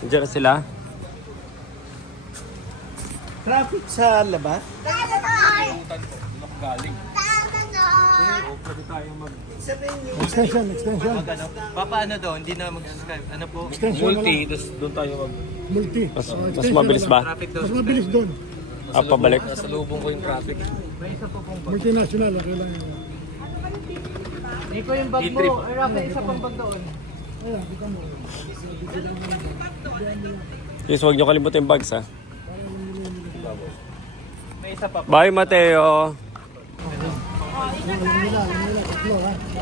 Diyan na sila. Traffic sa labas? Galing. Pwede tayo mag... Extension. Papaano daw? Hindi na mag-subscribe. Ano po? Extension na Multi, lang. tapos doon tayo mag... Multi. Mas Extension mabilis na ba? lang. Mas mabilis doon. Pabalik. Salubong ko yung traffic. Multinational, okay lang yun. Nico yung bag mo. Rafa, isa pang bag doon. Ayan, kita mo. Please, huwag nyo kalimutan yung bags, ha? May isa pa. Bye, Mateo.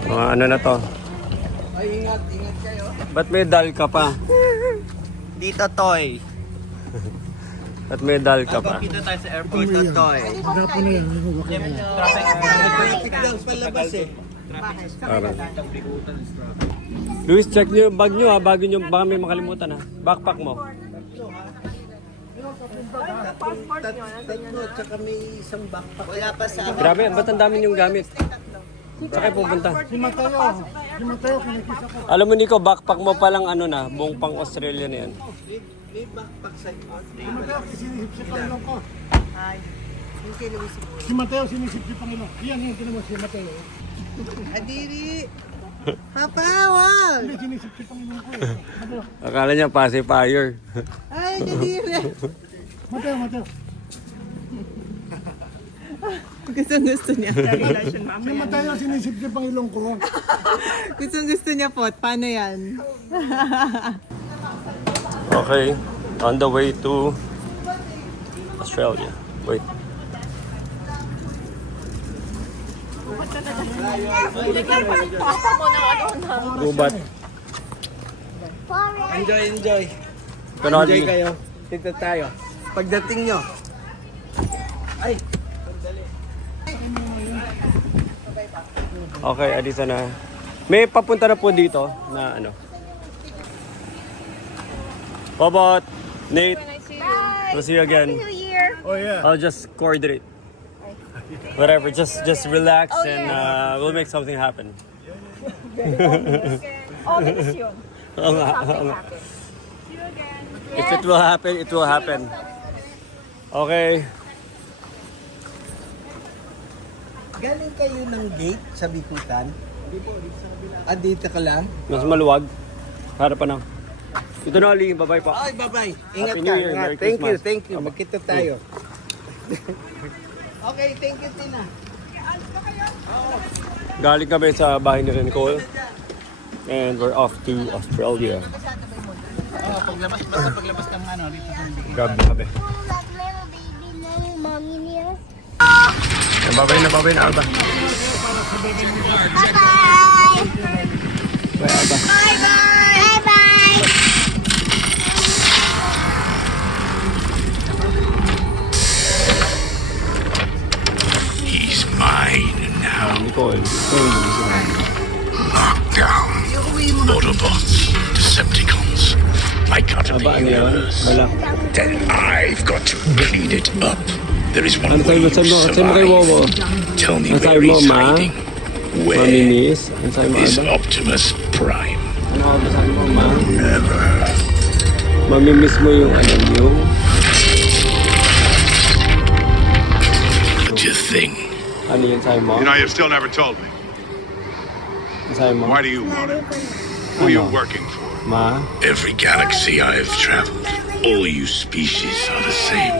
Mga ano na to? Ay, ingat kayo. Ba't may dal ka pa? Dito, Toy. Ba't may dal ka pa? Dito tayo sa airport. Dito, Toy. Hagapon na yan. Huwag na yan. Traffic daw palabas eh. Parang. Luis, check nyo yung bag nyo, ha? Bago nyo, baka may makalimutan, ha? Backpack mo. Tatlo, tsaka may isang backpack. Wala pa sa... Grabe, ba't ang dami yung gamit? Saan kayo pupunta? Si Mateo, kinikisa ko. Alam mo, Nico, backpack mo palang ano na, buong pang Australia na yan. May backpack sa iyo. Si Mateo, sinisip si Panginoon ko. Ay, yung kay Luis. Si Mateo, sinisip si Panginoon. Yan, tinan mo si Mateo. Adiri! Papa, wag! Hindi, sinisip si Panginoon ko. Mateo, Akala niya pacifier. Ay, Adiri! Mateo. Gusto niya. Si Mateo, sinisip si Panginoon ko. Gusto niya po. Paano yan? Okay, on the way to Australia. Wait. Gubat. Enjoy. Kanali. Enjoy kayo. Dito tayo. Pagdating nyo. Ay! Okay, adisa na. May papunta na po dito na ano. Bobot, Nate, we'll see you again. Oh, yeah. I'll just coordinate. Whatever, just relax and we'll make something happen. Oh, bilis yun. Oo nga, oo Something nga. happens. See you again. If it will happen, it will happen. Okay. Galing kayo ng gate sa Bikutan? Dito ka lang? Mas maluwag. Harap pa na. Ito na, Ali. Bye-bye pa. Ay, bye-bye. Ingat Happy ka. New Year. Ingat. Merry Thank Christmas. you. Magkita tayo. Okay, thank you, Tina. Galing kami sa bahay ni Nicole. And we're off to Australia. Paglabas ng ano, dito sa Grabe kami. Babay na Alba. Bye, Alba. He's mine now. Nicole. Lockdown. Autobots. Decepticons. I got to Aba, ano be yan? yours. Wala. Then I've got to clean it up. There is one Ano way tayo to mo kay Wowo? survive. Tell me Ano where sabi mo, he's Ma? hiding. Where Maminis? Ano sabi mo, is Alba? Optimus Prime? Ano sabi mo, Ma? Never. Mamimiss mo yung ano yung... What do you think? Ano yun sabi mo? You know, you've still never told me. Ano sabi mo? Why do you want it? Who are you Ano? working for? Ma? Every galaxy I have traveled, all you species are the same.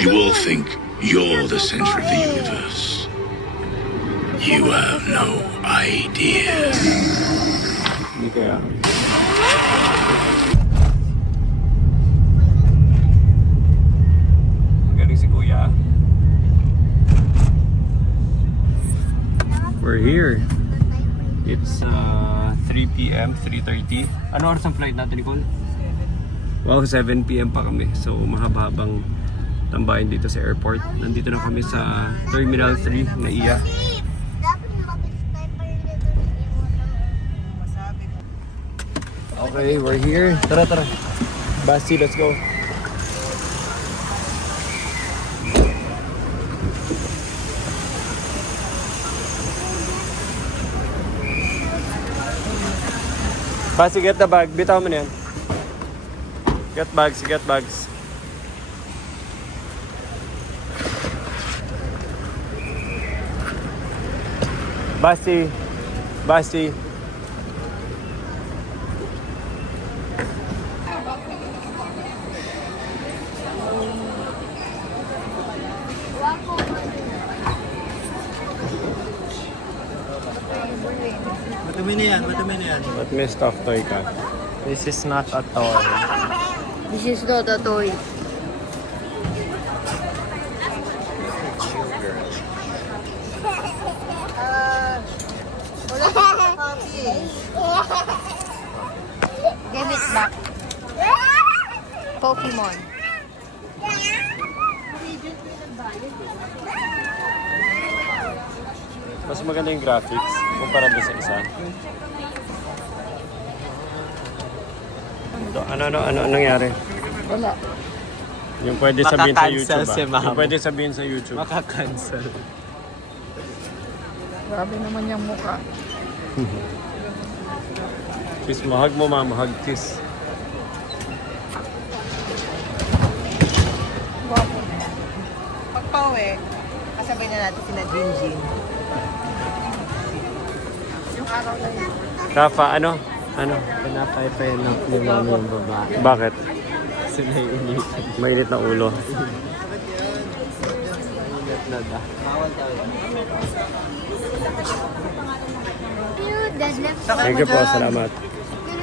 You all think you're the center of the universe. You have no idea. Hindi kaya. Magaling si Kuya. We're here. It's 3 p.m., 3:30. Ano oras ang flight natin, Nicole? Wow, 7 p.m. pa kami. So, mahaba-habang tambayan dito sa airport. Nandito na kami sa Terminal 3 na iya. Okay, we're here. Tara. Basti, let's go. Basti, get the bag. Bitaw mo na yan. Get bags, get bags. Basti. Basti. Matumi na yan, matumi na yan. Ba't may stuffed toy ka? This is not a toy. This is not a toy. Wala ka sa copy eh. Give it back. Pokemon. Mas maganda yung graphics kumpara doon sa isa. Ano nangyari? Wala. Yung pwede sabihin sa Maka-cancel YouTube si Mama. Yung pwede sabihin sa YouTube. Maka-cancel. Grabe naman yung mukha. Kiss mo. Hug mo, mama. Hug, kiss. Guwapo na yan. Pagpa-uwi, kasabay na natin sina Jinjin. Yung araw na yun. Rafa, ano? Pinapay-pay na ni Mami yung babae. Bakit? Kasi naiinit. Mainit na ulo. Init na ba? Bawal tayo. Thank you po. Salamat. Can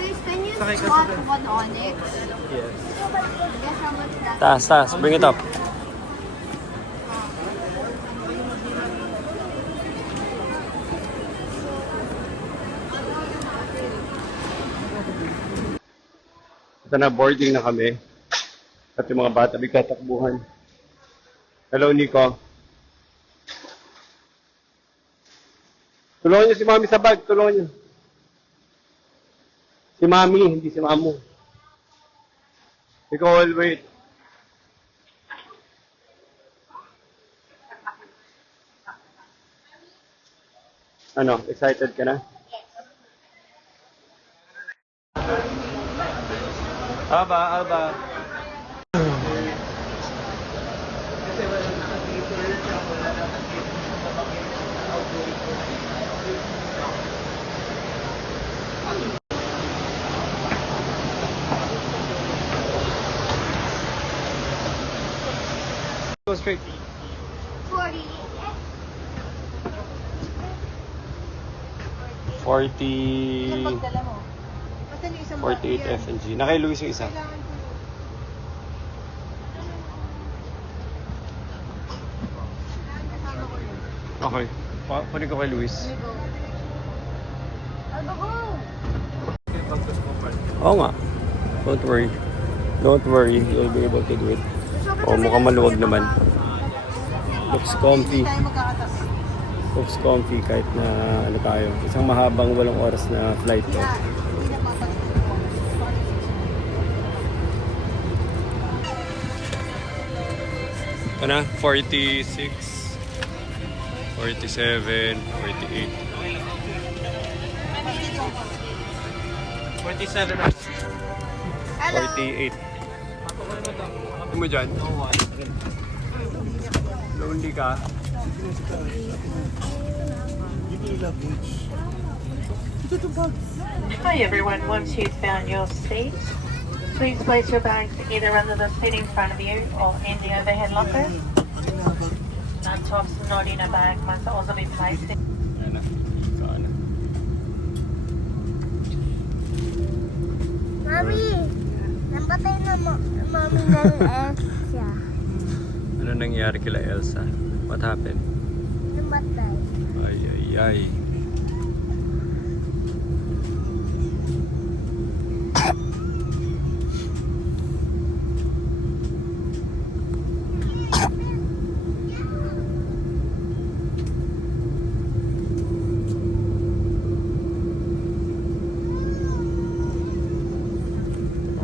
you spot one onyx? Yes. Guess how much that? Taas. Bring it up. Ito na, boarding na kami. At yung mga bata, bigtatakbuhan. Hello, Nico. Tulungan niyo si Mami sa bag. Tulungan niyo. Si Mami, hindi si Mamu. Nicole, wait. Ano, excited ka na? Aba. Go straight. 40. Pagdala mo. Kasi yung isang 48 F and G. Nakay Luis yung isa. Okay. Kunin ko kay Luis. Oo nga. Don't worry. You'll be able to do it. Oh, mukhang maluwag naman. Looks comfy. Hindi tayo magkakatabi. Looks comfy kahit na ano tayo. Isang mahabang 8 oras na flight to. Hindi na Ano? 46, 47, 48. 47 48. Ano mo dyan? Lonely ka? Hi everyone, once you've found your seat, please place your bags either under the seat in front of you or in the overhead lockers. Laptops not in a bag must also be placed in. Ano? Saan? Mami! Nampatay na mami ng Elsa. Ano nangyari kila Elsa? What happened? Namatay. Ay.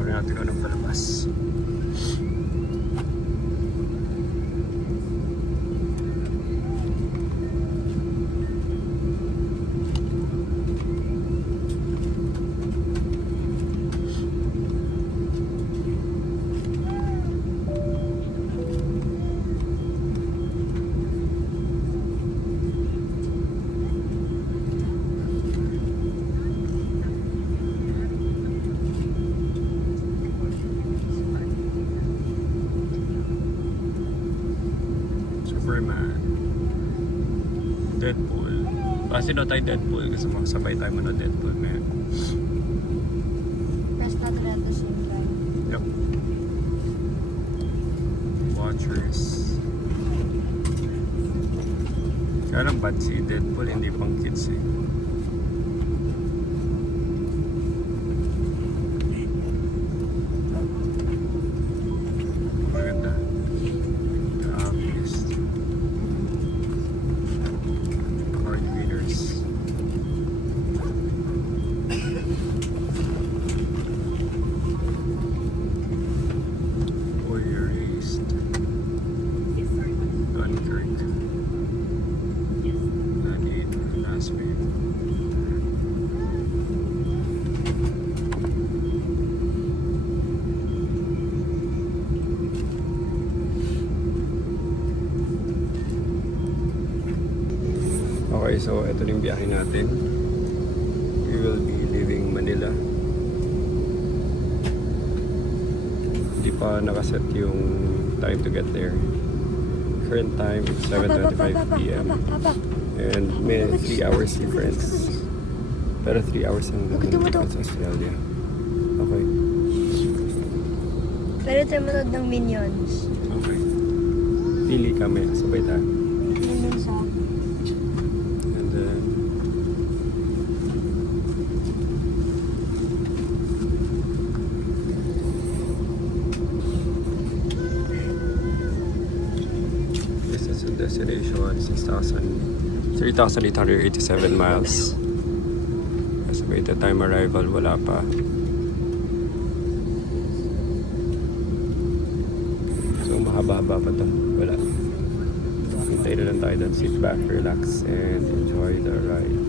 Pagkakunin natin ko ng palabas. Deadpool. Kasi no tayo Deadpool kasi makasabay tayo manood Deadpool ngayon. Press natin at the same time. Yep. Watchers. Kaya lang bad si Deadpool, hindi pang kids eh. Maganda. The Alchemist. Card readers. Warrior Raised. Dunkirk. Gladiator. Last Man. Okay, so ito yung biyahe natin. We will be leaving Manila. Hindi pa nakaset yung time to get there. Current time is 7:25 p.m. And may 3 hours difference. Pero 3 hours ang difference sa Australia. Okay. Pero tayo manood ng Minions. Okay. Pili kami, sabay tayo. Minions ha? And then this is the destination, 3,887 miles. Kasi by the time arrival, wala pa. So mahaba-haba pa to. Wala. Hintay na lang tayo doon. Sit back, relax, and enjoy the ride.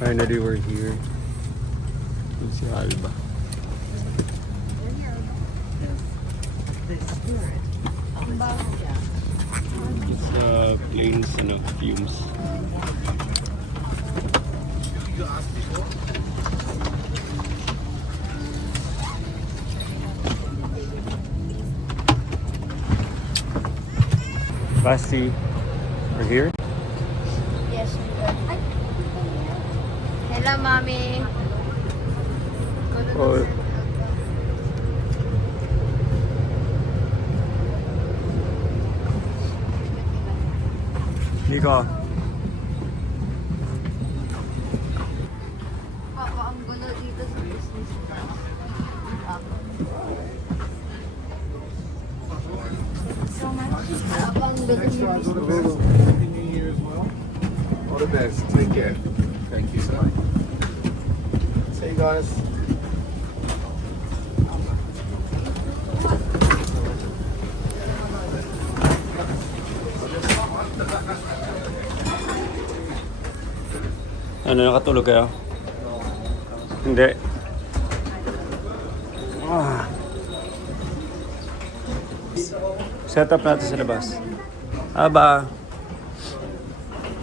Finally, we're here. Yun si Alba. It's planes, fumes. Basti, we're here. Yes, hello, mommy. Oh. Nico. Papa, ang gulo dito sa business. So much. Papa, ang gulo dito. Happy New Year as well. All the best. Take care. Thank you so much. See you guys. Ano, nakatulog kayo? Hindi. Set up natin sa labas. Aba.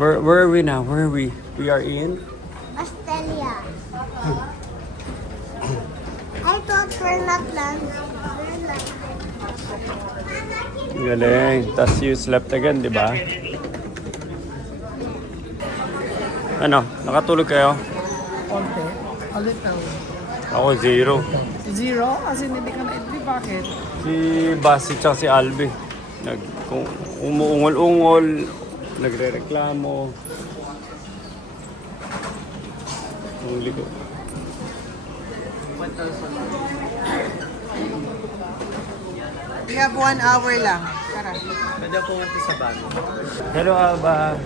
Where are we now? Where are we? We are in? Australia. I thought we're not landing. Galing. Tas you slept again, di ba? Ano? Nakatulog kayo? Konti. A little. Ako, 0. Zero? As in, hindi ka na-entry. Bakit? Si Basi tsaka si Albi. Kung umuungol-ungol, nagre-reklamo. Ang ligo. We have 1 hour lang. Tara. Hello, Alba.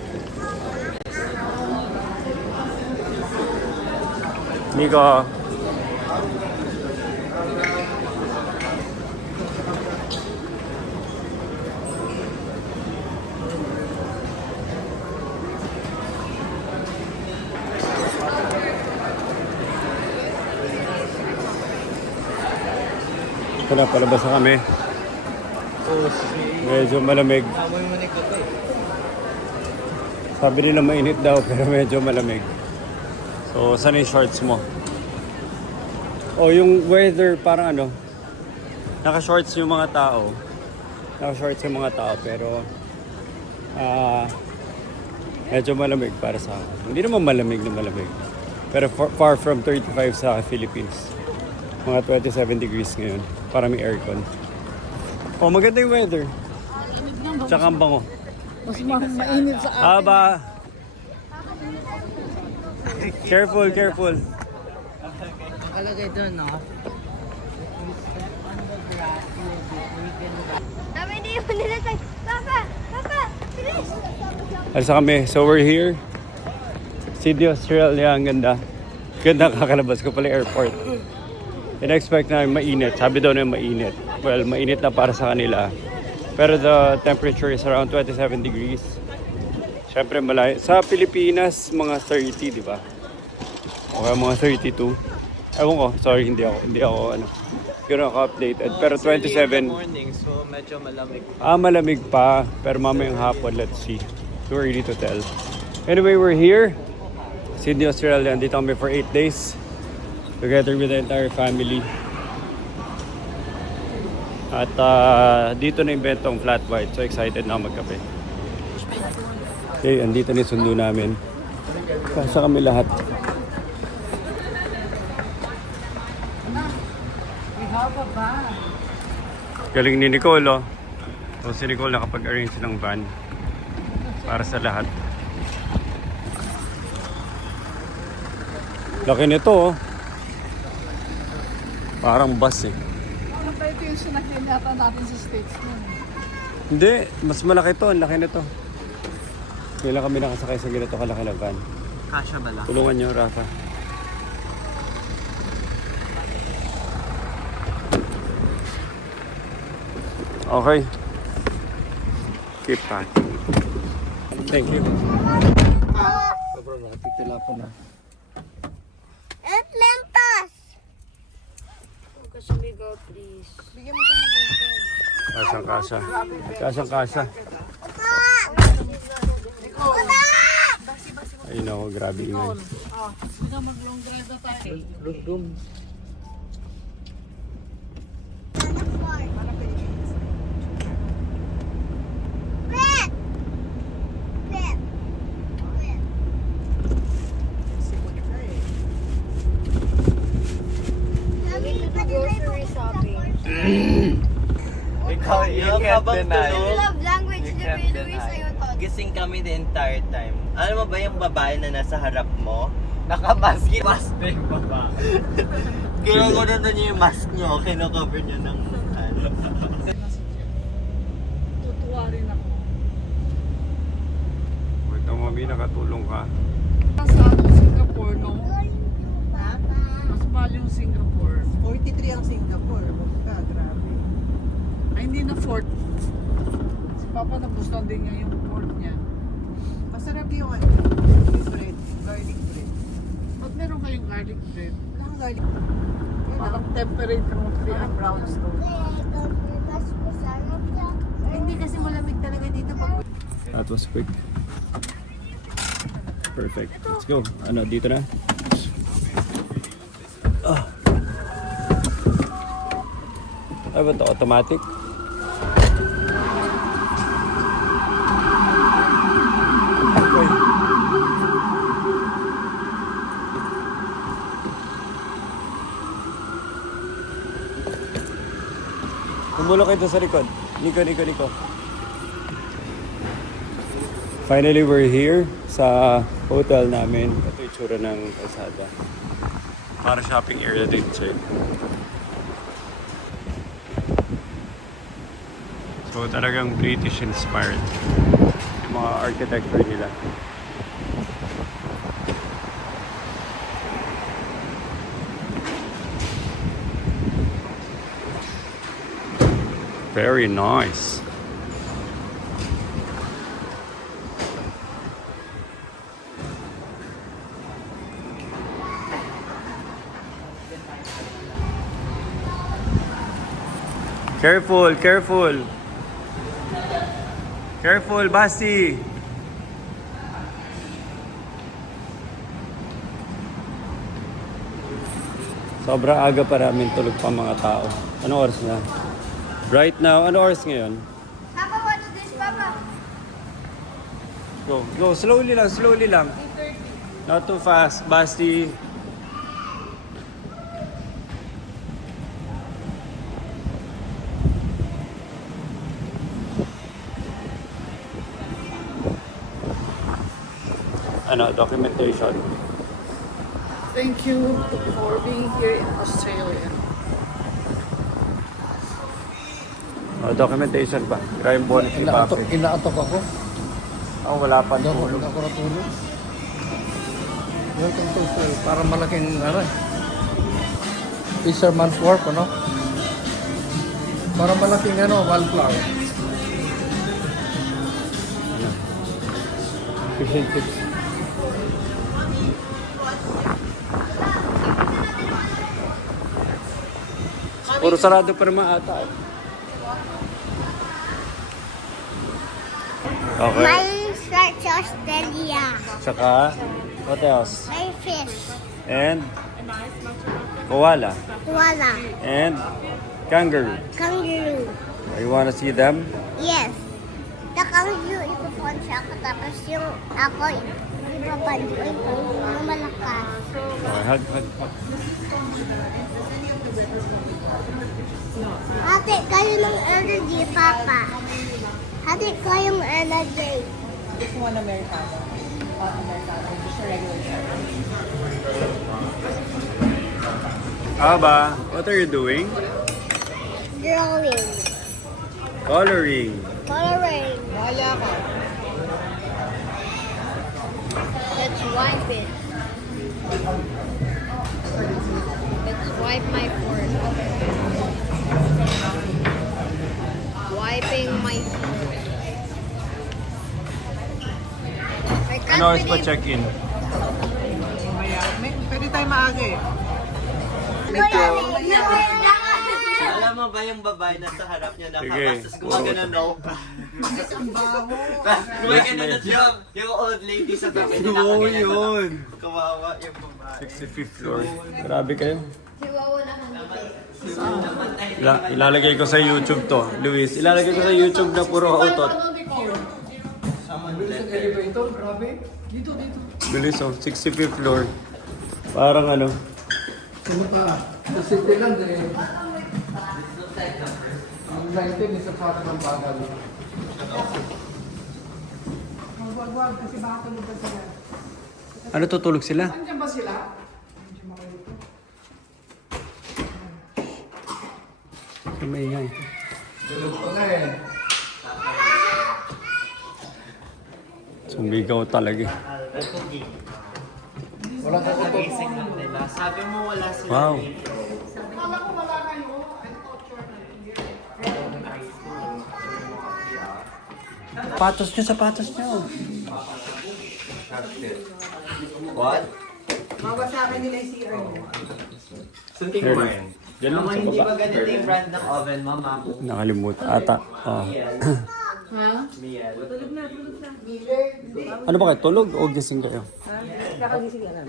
Nico. Ito na, palabas na kami. Medyo malamig. Sabi nila mainit daw, pero medyo malamig. So, saan yung shorts mo? Oh, yung weather parang naka-shorts yung mga tao. Naka-shorts yung mga tao, pero medyo malamig para sa akin. Hindi naman malamig na malamig. Pero far from 35 sa Philippines. Mga 27 degrees ngayon. Para may aircon. Oh, maganda yung weather. Tsaka ang bango. Mas mainit sa akin. Aba. Careful, careful. Nakalagay doon, no? Dami hindi mo nila tayo. Papa! Papa! Bilis! Alisa kami. So we're here. Sydney, Australia. Ang ganda. Ganda kakalabas ko pala airport. In-expect na mainit. Sabi daw na mainit. Well, mainit na para sa kanila. Pero the temperature is around 27 degrees. Siyempre malayo. Sa Pilipinas, mga 30, di ba? O mga 32. Ewan ko. Sorry, hindi ako ako updated. Pero 27. Morning, so medyo malamig. Malamig pa. Pero mamayang hapon, let's see. Too early to tell. Anyway, we're here. Sydney, Australia. Andito kami for 8 days. Together with the entire family. At dito na invento ang flat white. So excited na magkape. Okay, andito na yung sundo namin. Kasa kami lahat. Galing ni Nicole, oh. So si Nicole nakapag-arrange ng van para sa lahat. Laki nito, oh. Parang bus, eh. Ano ba ito yung sinakyan yata natin sa States nun? Hindi, mas malaki to. Ang laki nito. Kailan kami nakasakay sa ganito kalaki na van. Kasha ba lang? Tulungan niyo, Rafa. Okay. Keep packing. Thank you. Sobrang nakatitila pa na. Kasamigaw, please. Bigyan mo siya ng minsan. Kasang-kasa. Kasang-kasa. Ayun ako, grabe ingay. Grocery shopping. Ikaw, you can't deny. Love language, delivery sa'yo to. Gising kami the entire time. Alam mo ba yung babae na nasa harap mo? Nakamask. Mask na yung babae. Ginagano na niyo yung mask niyo. Kino-cover niyo ng ano. Tutuwa rin ako. Wait na mami, nakatulong ka. Sa Singapore, no? Mas mahal yung Singapore. 43 ang Singapore. Wag ka, grabe. Ay, hindi na fort. Si Papa nagustuhan din niya yung fort niya. Masarap yung ano, bread, garlic bread. Ba't meron kayong garlic bread? Wala kang garlic. Parang temperate country ang brownstone. Hindi kasi malamig talaga dito pag That was quick. Perfect. Let's go. Ano, dito na? Ay, ba ito? Automatic? Okay. Tumulong kayo sa likod. Nico. Finally, we're here sa hotel namin. Ito yung tsura ng kalsada. Para shopping area dito siya. So talagang British inspired yung mga architecture nila. Very nice. Careful. Careful, Basti. Sobra aga pa namin tulog pa mga tao. Anong oras na? Right now, anong oras ngayon? Papa, what is this, Papa? Go, slowly lang. Not too fast, Basti. Ano, documentation. Thank you for being here in Australia. Oh, documentation pa. Crime bonus ni Papi. Inaatok ako. Oh, wala pa tulog. Ako natulog. Welcome to Australia. Para malaking ano eh. Fisherman's Wharf, ano? Para malaking ano, wallflower. Fish and chips. Puro sarado pa naman ata. Okay. My search Australia. Tsaka, what else? My fish. And koala. Koala. And kangaroo. Kangaroo. You wanna see them? Yes. The kangaroo, ipapunch ako. Tapos yung ako, ipapunch ko yung malakas. Okay, hug. Hati kayo ng energy, Papa. Hati kayong energy. gusto mo na Americano. Americano. Gusto regular. Aba, what are you doing? Drawing. Coloring. Coloring. Maya ka. Let's wipe it. Let's wipe my forehead. Wiping my forehead. I can't Ano oras pa believe- check-in? Maya. Pwede tayo maaga eh. Kuya, Tama ba yung babae na sa harap niya Sige. nakamas? Tapos gumagana no? Bilis ang baho. Gumagana na siya. Yung old lady sa tabi na Oo, nakagana. yun. Kawawa yung babae. 65th floor. Grabe kayo. Chihuahua na kami. Ilalagay ko sa YouTube to. Luis, ilalagay ko sa YouTube na puro kautot. Bilis ang elevator, grabe. Dito. Bilis oh, 65th floor. Parang ano. Ano pa? Kasi lang eh. Ang 19 is a parang ng bagal. Wag, kasi baka tulog ka sila. Ano tutulog sila? Andiyan ba sila? Maingay. Tulog pa nga eh. Sumigaw talaga. Wala ka kutok. Gising lang nila. Sabi mo wala sila. Wow. Kala ko wala kayo. Sapatos nyo. What? Bawa sa akin nila yung CR mo. Sunting mo rin. Diyan lang Mama, sa hindi baba. ba ganito yung brand ng oven, mama? Nakalimutan. Ata. Oh. Miel. Ano ba kayo? Tulog o gising kayo? Kakagising ka na.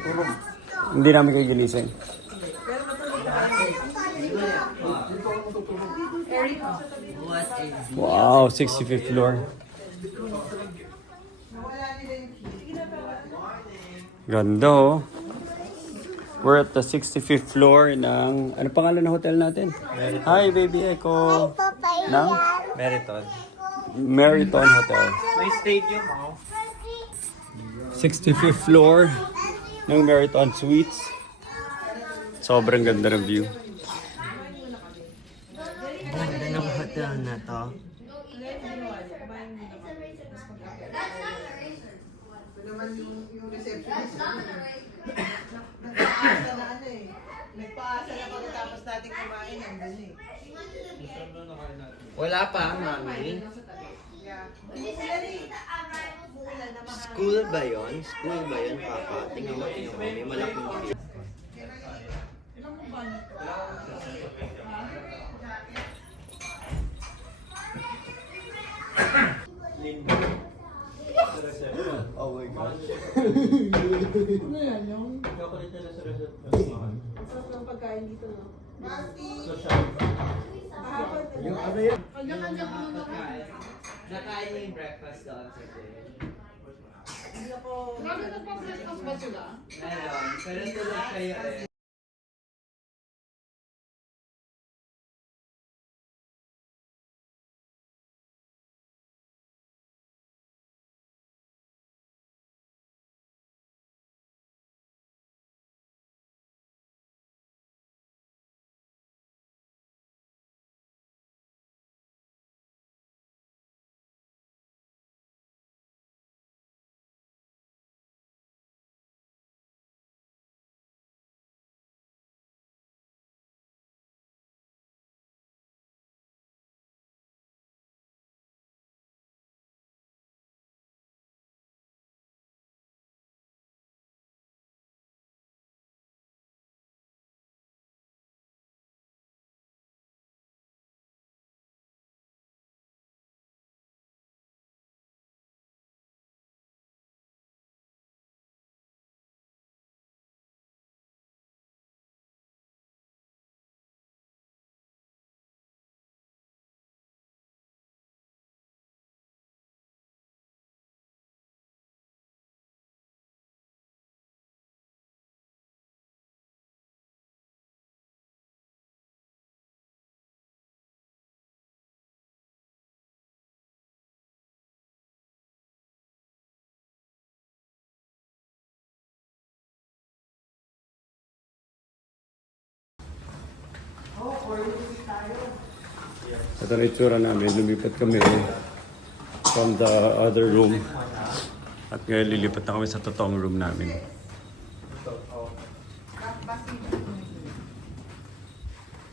Hindi namin kayo ginising. Wow, 65th floor. Ganda oh. We're at the 65th floor ng... Ano pangalan ng hotel natin? Hi, Baby Echo. Papaya. Ng Meriton. Meriton Hotel. May stadium, oh. 65th floor ng Meriton Suites. Sobrang ganda ng view. Ganda ng hotel na to. Naman yung receptionist. Nagpaasa na ano eh. Nagpaasa na pagkatapos natin kumain. Nandun eh. Wala pa, mami. Yeah. School ba yun? School ba yun, papa? Tingnan mo, may malaking view. Oh my God. Ano yan yung? Sarap ng pagkain dito, no? Yung ano yun? Kanya-kanya ko na naman. Nakain niyo yung breakfast doon sa Hindi ako... Grabe nagpa-breakfast ba sila? Meron. Pero tulog kayo eh. Ito na itsura namin. Lumipat kami from the other room. At ngayon lilipat na kami sa totoong room namin.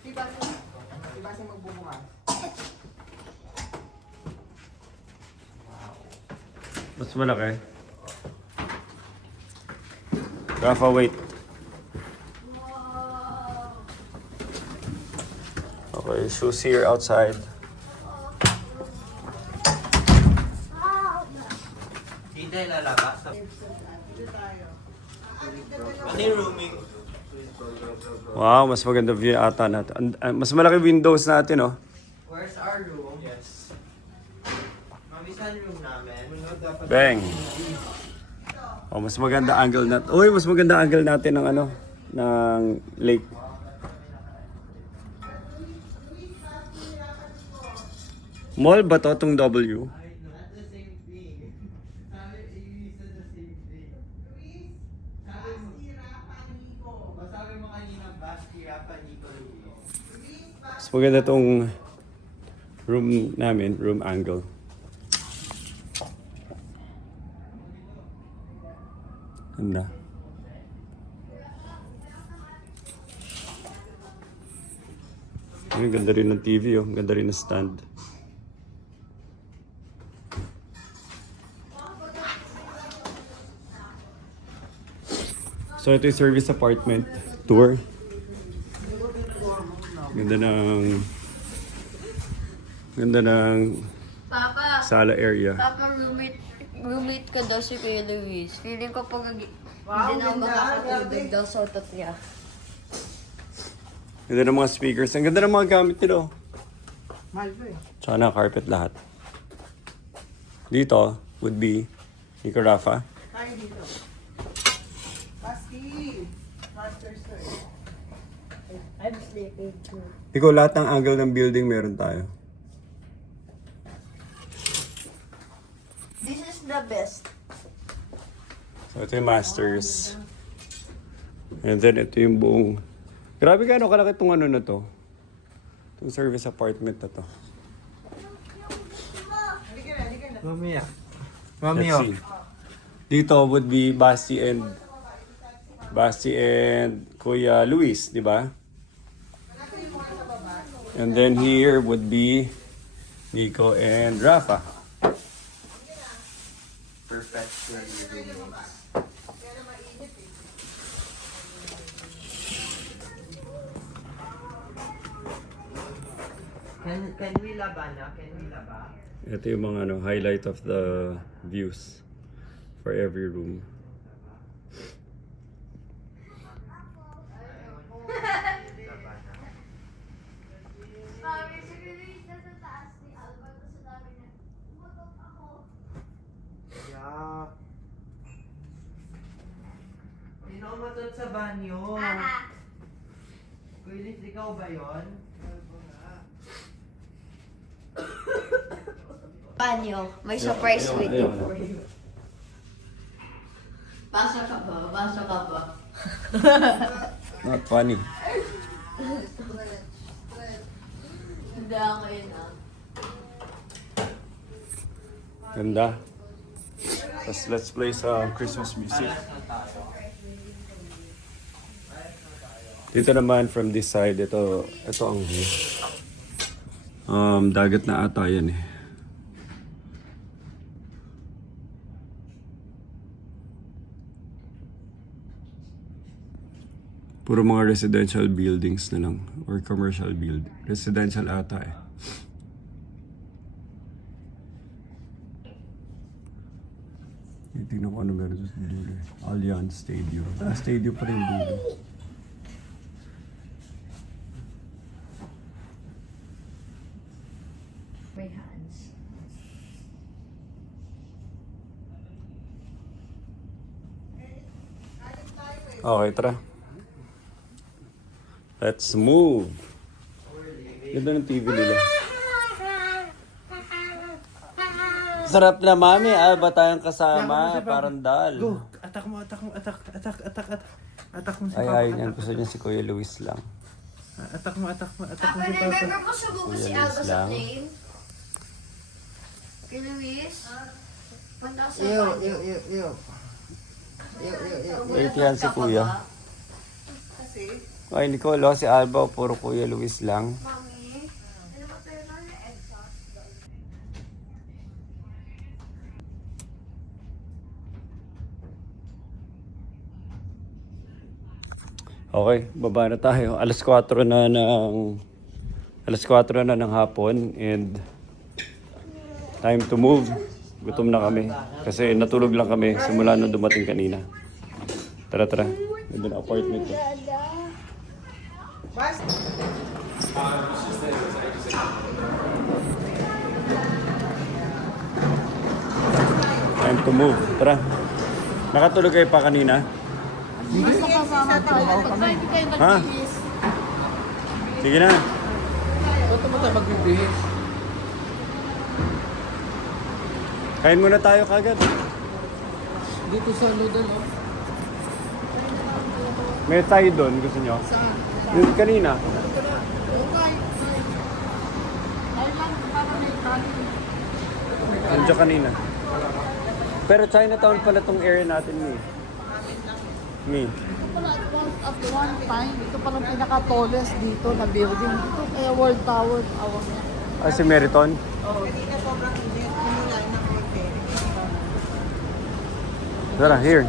Diba siya magbubukas? Mas malaki. Rafa, wait. Okay, shoes here outside. Hindi lalabas. Ano yung rooming? Wow, mas maganda view ata natin. Mas malaki windows natin, oh. Where's our room? Yes. Mami, saan room namin? Bang! Oh, mas maganda angle natin. Uy, mas maganda angle natin ng ano, ng lake. Mall ba to, itong W? Not the same thing. Sabi, you said the same thing. Sabi mo kanina, Basti, Rafa, Nico, Luis. Mas maganda itong room namin, room angle. Ganda. Ay, ganda rin ng TV, oh. Ganda rin ng stand. So ito yung service apartment tour. Ganda ng Papa, sala area. Papa, roommate ko daw si Kuya Luis. Feeling ko pag hindi Wow, na ako ganda, makakatulog grabe. daw sa utot niya. Ganda ng mga speakers. Ang ganda ng mga gamit nila, oh. Mahal to eh. Tsaka na carpet lahat. Dito would be Nico Rafa. Tayo dito. Basti. Masters to eh. I'm sleeping too. Ikaw, lahat ng angle ng building meron tayo. This is the best. So ito yung masters. And then ito yung buong... Grabe ka, ano kalaki itong ano na to. Itong service apartment na to. Mami, Let's see. Dito would be Basti and Kuya Luis, di ba? And then here would be Nico and Rafa. Perfection roommates. Can we laba na? Can we laba? Ito yung mga ano, highlight of the views for every room. Yeah. Sino ang matot sa banyo? Kuilis, ikaw ba yun? Panyo, may surprise waiting for you. Basa ka ba? Basa ka ba? Not funny. Hindi ako yun ah. Ganda. Let's play some Christmas music. Dito naman from this side, ito ang view. Dagat na ata yan eh. Puro mga residential buildings na lang or commercial build. Residential ata eh. Tingnan ko ano meron sa dulo. Allianz Stadium. Stadium pa rin dulo. May hands. Okay, tara. Let's move. Ganda ng TV nila. Sarap na, mami. Ba tayong kasama? Parang dal. Go! Attack mo, attack mo, attack mo si Ay, Papa. ay, yan. Gusto niya si Kuya Luis lang. Attack mo si Papa, Papa. remember mo subukan Kuya si Luis Alba sa lang. plane? Kay Luis? Punta ka sa Ew. Wait yan si Kuya. Ay, Nicolo, si Alba, puro Kuya Luis lang. Mami, ano ba tayo na yung exhaust? Okay, baba na tayo. Alas 4 na ng Alas 4 na ng hapon and time to move. Gutom na kami. Kasi natulog lang kami simula nung dumating kanina. Tara, tara. Ganda na apartment ko. Time to move. Tara. Nakatulog kayo pa kanina? Mas makasama tayo. Pagka hindi kayo Ha? nagbihis. Sige na. Ba't naman tayo magbibihis? Kain muna tayo kagad. Dito sa Ludel, oh. May tayo doon. Gusto nyo? Yung kanina. Andiyo kanina. Pero Chinatown pala tong area natin, Mi. Mi. At one time, ito parang pinaka-tallest dito na building. Ito kaya World Tower. Awang niya. Ah, si Meriton? Kanina sobrang init. Hinula ng konti. Tara, here.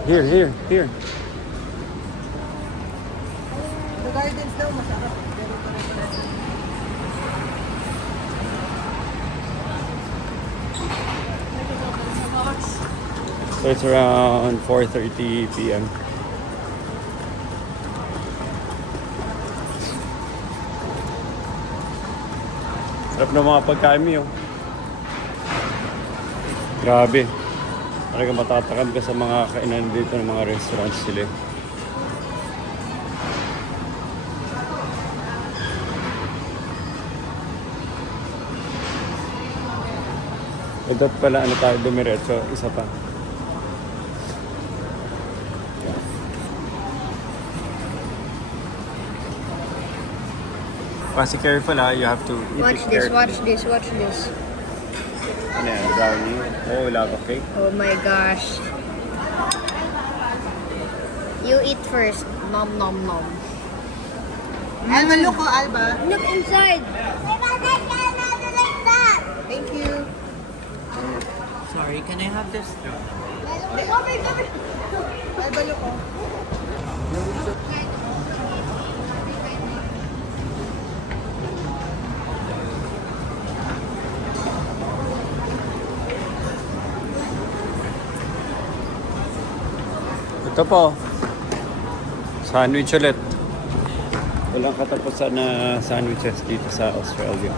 The gardens daw masarap. Pero pare-pares. So it's around 4:30 p.m. Sarap ng mga pagkain mo. Grabe. Talagang matatakam ka sa mga kainan dito ng mga restaurants sila. Ito pala ano tayo dumiretso, isa pa. Kasi careful ha, you have to eat Watch it this, carefully. watch this. Ano yan, brownie? Oh, lava cake. Oh my gosh. You eat first. Nom nom nom. Alba, look ko, Alba. Look inside. Thank you. Sorry, can I have this straw? Alba, look ko. Ito po. Sandwich ulit. Walang katapusan na sandwiches dito sa Australia.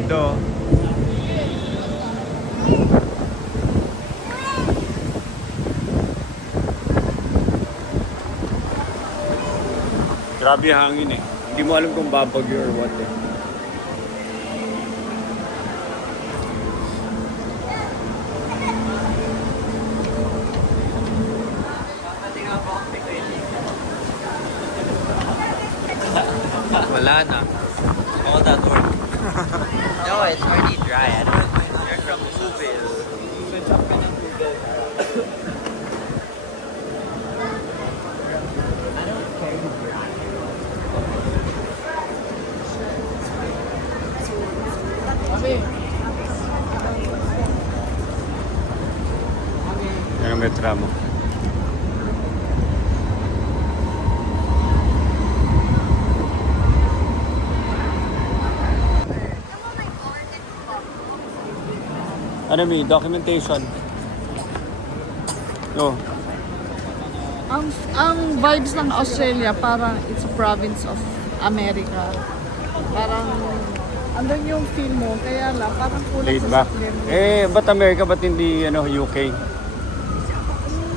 Ito. Grabe ang hangin eh. Hindi mo alam kung babagyo or what eh. Wala na. All that work. No, it's already dry. I don't know. You're from Louisville. Yan ang metra mo. Ano mi? Documentation. No. Ang vibes ng Australia parang it's a province of America. Parang andun yung feel mo, kaya lang parang kulang Laid sa back. sakyan mo. Ba't America? Ba't hindi UK?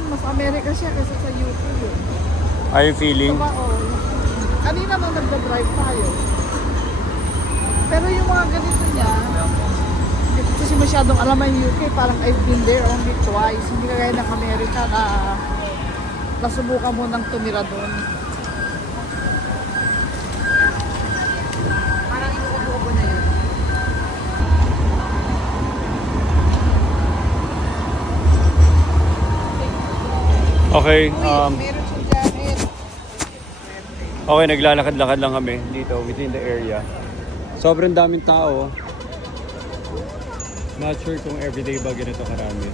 Mas America siya kasi sa UK yun. Are you feeling? Diba, kanina nung nagda-drive tayo. Pero yung mga ganito niya, hindi ko kasi masyadong alam ang UK. Parang I've been there only twice. Hindi kagaya ng Amerika na nasubukan mo nang tumira doon. Parang inuubo-ubo na yun. Okay, Meron siyang jacket. okay, naglalakad-lakad lang kami dito within the area. Sobrang daming tao. Not sure kung everyday ba ganito karami.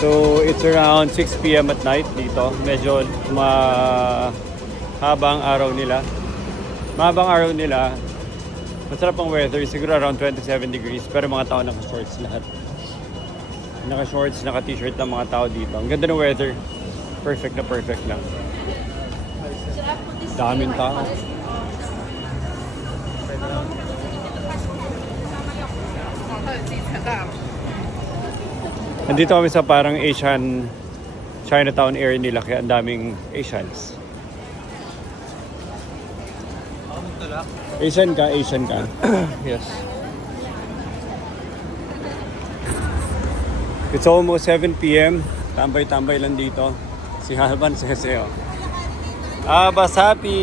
So it's around 6 p.m. at night dito. Medyo mahabang araw nila. Mahabang araw nila. Masarap ang weather. Siguro around 27 degrees. Pero mga tao naka-shorts lahat. Naka-shorts, naka-t-shirt ng mga tao dito. Ang ganda ng weather. Perfect na perfect lang. Daming tao. Nandito kami sa parang Asian Chinatown area nila kaya ang daming Asians. Asian ka? Asian ka? Yes. It's almost 7 p.m. Tambay-tambay lang dito. Si Halban Seseo. Basapi!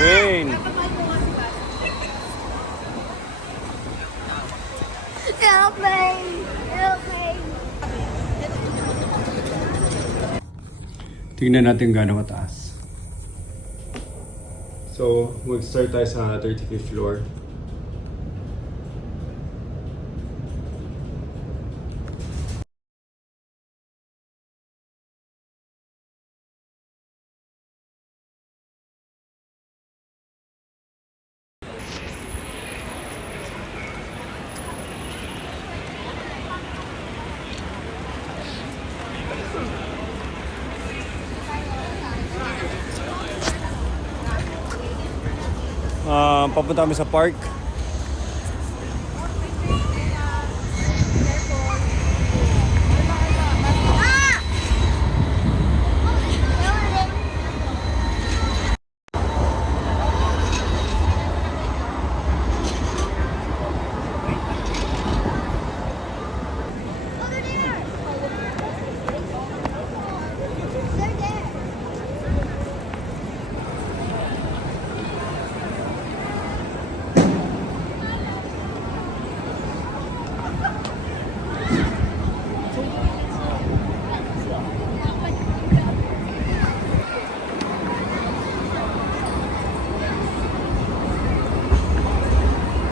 Rain! Tingnan natin gaano kataas. So, mag-start tayo sa 35th floor. Papunta kami sa park.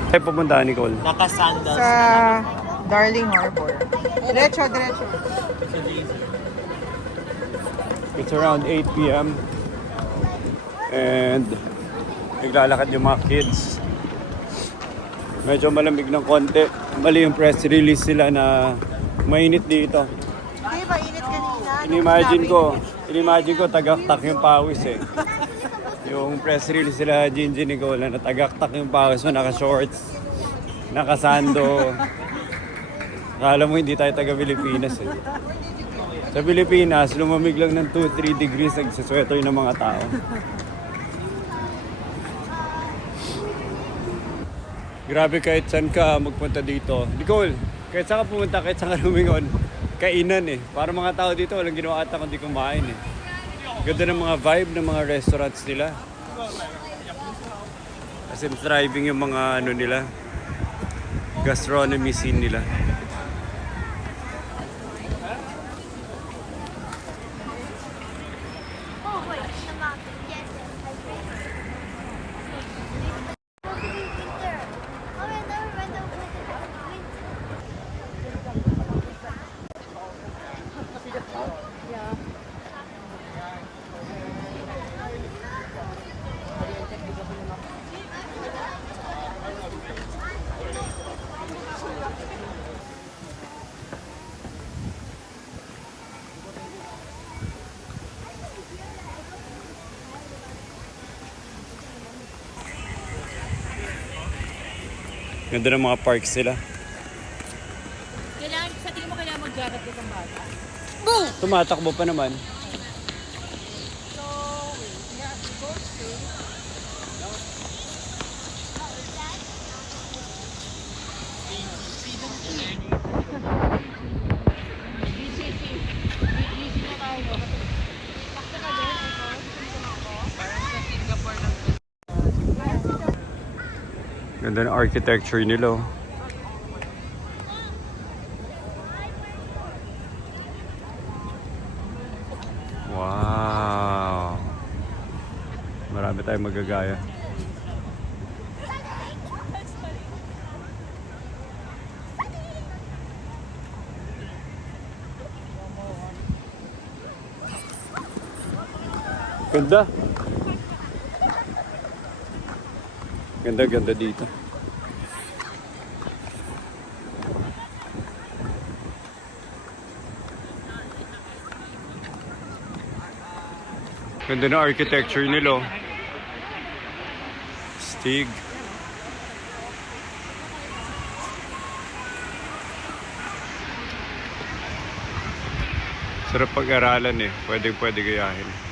Ay, pupunta Nicole. Naka-sandals Sa na Darling Harbor. Diretso. It's around 8 p.m. And naglalakad yung mga kids. Medyo malamig ng konti. Mali yung press release sila na mainit dito. Hindi, mainit kanina. Inimagine ko tagaktak yung pawis eh. Yung press release sila Gingy Nicole na tagaktak yung pawis mo, naka-shorts, naka-sando. Akala mo hindi tayo taga-Pilipinas eh. Sa Pilipinas, lumamig lang ng 2-3 degrees nagsasweater ng mga tao. Grabe kahit saan ka magpunta dito. Nicole, kahit saan ka pumunta, kahit saan ka lumingon, kainan eh. Para mga tao dito, walang ginawa ata kundi kumain eh. Ganda ng mga vibe ng mga restaurants nila. Kasi thriving yung mga ano nila, gastronomy scene nila. Ganda ng mga parks sila. Sa tingin mo kailangan mag-jacket itong bata? Tumatakbo pa naman. Ganda ng architecture nila. Oh. Wow! Marami tayo magagaya. Ganda. Ganda dito. Ganda na architecture nila. Oh. Stig. Sarap pag-aralan eh. Pwede gayahin.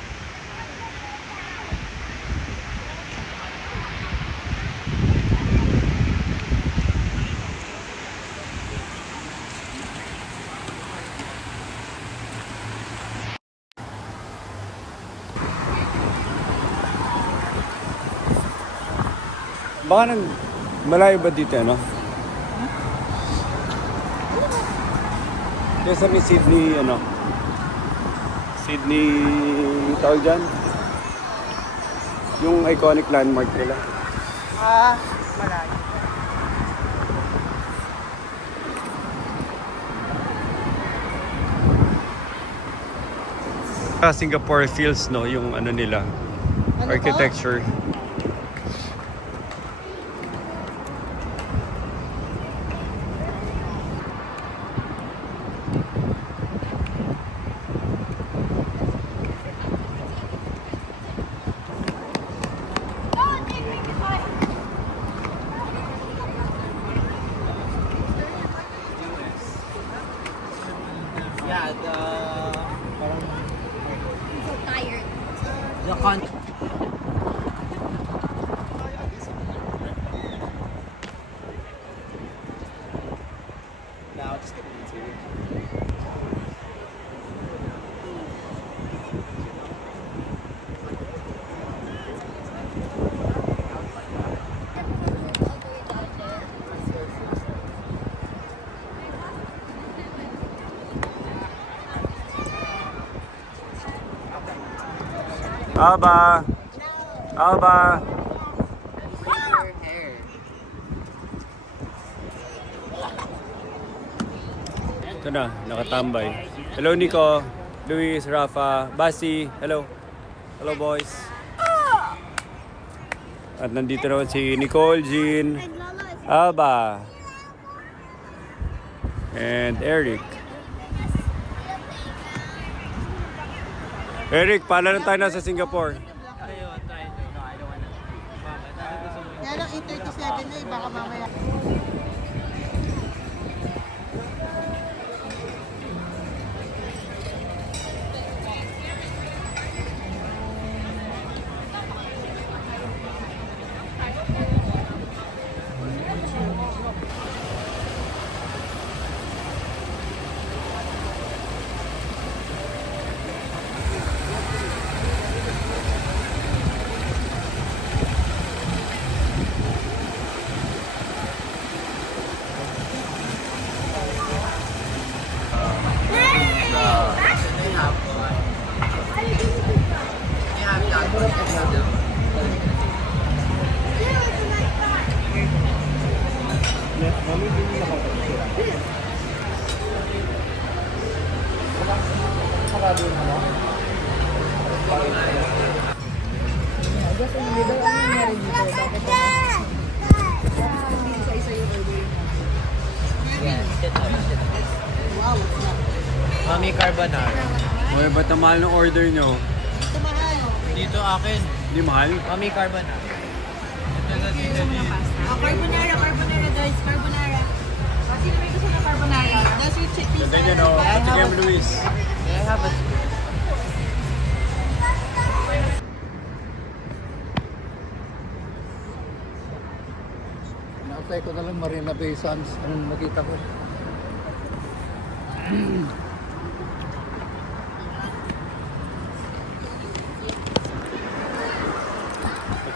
Baka nang malayo ba dito, ano? Kesa may Sydney, ano? Sydney, tawag dyan? Yung iconic landmark nila. Malayo. Singapore feels, no? Yung ano nila, architecture. Yeah, the now just get into Aba! Aba! Ito na, nakatambay. Hello Nico, Luis, Rafa, Basi, hello. Hello boys. At nandito naman si Nicole, Jean, Aba, and Eric. Eric, paano na tayo nasa Singapore? Yan ang 8:37 na eh, baka mamaya. Mami carbonara. Uy, ba't ang mahal ng order nyo? Ito mahal. Dito akin. Hindi mahal? Mami carbonara. Carbonara guys, carbonara. Sino may gusto na carbonara? That's with chicken. Ganda nyo, no? Sige, Luis. I have a Naantay ko na lang Marina Bay Sands. Anong nakita ko?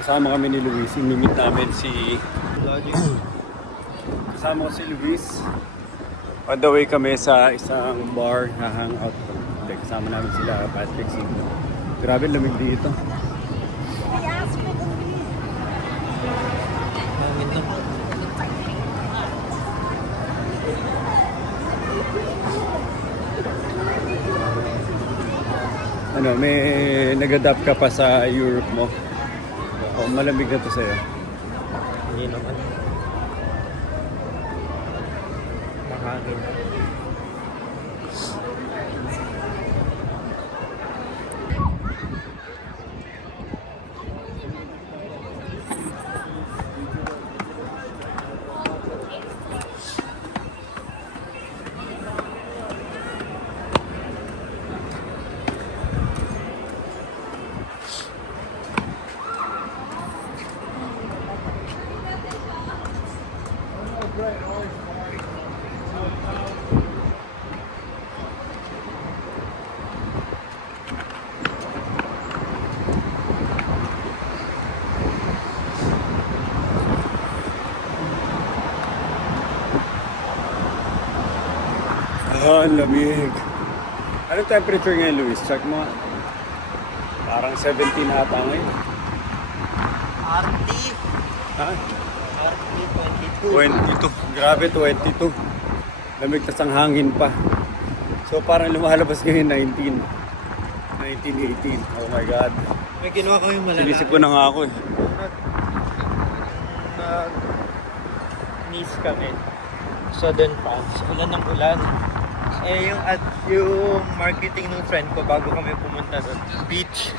Kasama kami ni Luis, imimit namin si... Kasama ko si Luis. On the way kami sa isang bar na hangout. Kasama namin sila Patrick. Grabe, lamig dito. I asked for Hangin na. Ano, may nag-adapt ka pa sa Europe mo? O malamig na to sa'yo? Hindi naman. Mahangin. Ah, ang lamig. Anong temperature ngayon, Luis? Check mo. Parang 17 ata ngayon. RT. Ha? RT 22. 22. Grabe, 22. Lamig tas ang hangin pa. So parang lumalabas ngayon 19. 19, 18. Oh my God. May ginawa kami malala. Sinisip ko na nga ako eh. Nice kami. Southern France. Ulan ng ulan. Eh yung marketing ng friend ko bago kami pumunta doon. Beach.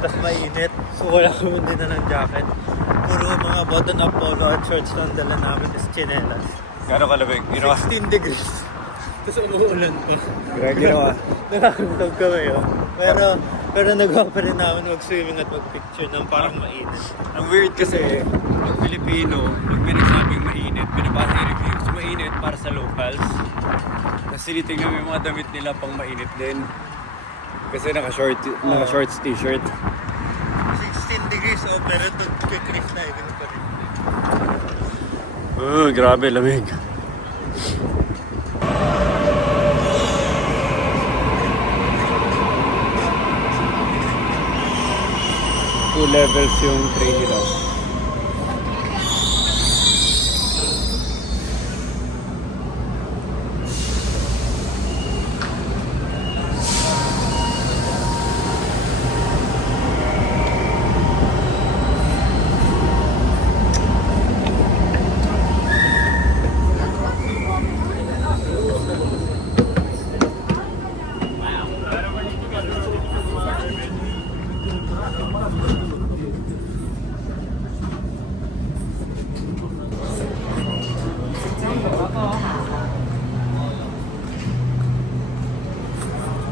Tapos mainit. So wala kami din na ng jacket. Puro mga button up polo at shorts lang dala namin. Tapos chinelas. Gano'ng kalamig? Ginawa? 16 degrees. Tapos umuulan pa. Grabe ginawa. Nakakatog kami yun. Pero nagawa pa rin namin mag-swimming at mag-picture ng parang mainit. Ang weird kasi, pag Filipino, pag may nagsabing mainit, binabasa yung reviews, mainit para sa locals. Kasi tinitingnan mo yung mga damit nila pang mainit din. Kasi naka-shorts t-shirt. 16 degrees pero cliff na yun pa rin. Grabe, lamig. Two levels yung train nila.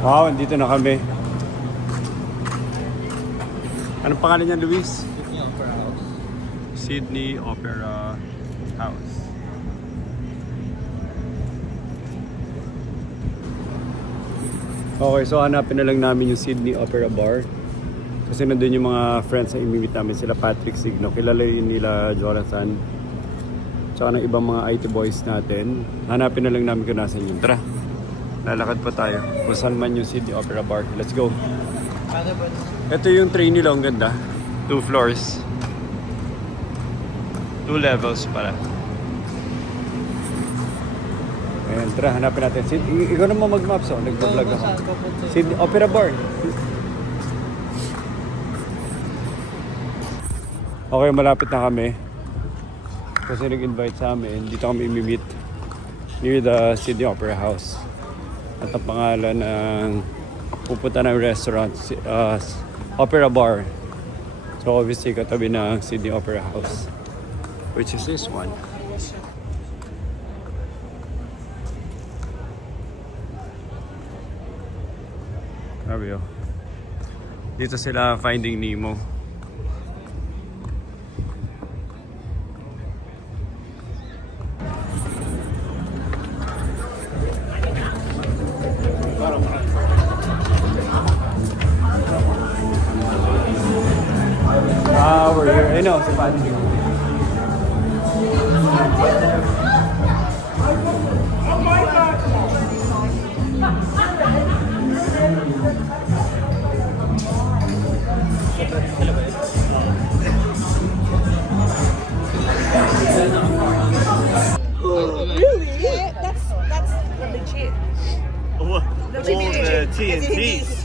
Wow, dito na kami. Anong pangalan niya, Luis? Sydney Opera House. Okay, so hanapin na lang namin yung Sydney Opera Bar. Kasi nandun yung mga friends na imimit namin, sila Patrick Signo. Kilala yun nila Jonathan. Tsaka ng ibang mga IT boys natin. Hanapin na lang namin kung nasan yun. Tara, lalakad pa tayo. Kung saan man yung Sydney Opera Bar. Let's go. Ito yung train nila, ang ganda. 2 floors. 2 levels pala. Ayan, tara, hanapin natin. Ikaw naman mag-maps, oh. Nag-vlog ako. Sydney Opera Bar. Okay, malapit na kami. Kasi nag-invite sa amin. Dito kami imi-meet. Near the Sydney Opera House. At ang pangalan ng pupunta ng restaurant, Opera Bar. So obviously, katabi ng Sydney Opera House. Which is this one. Grabe, oh. Dito sila Finding Nemo. We're here. I know, si Patrick. TNT.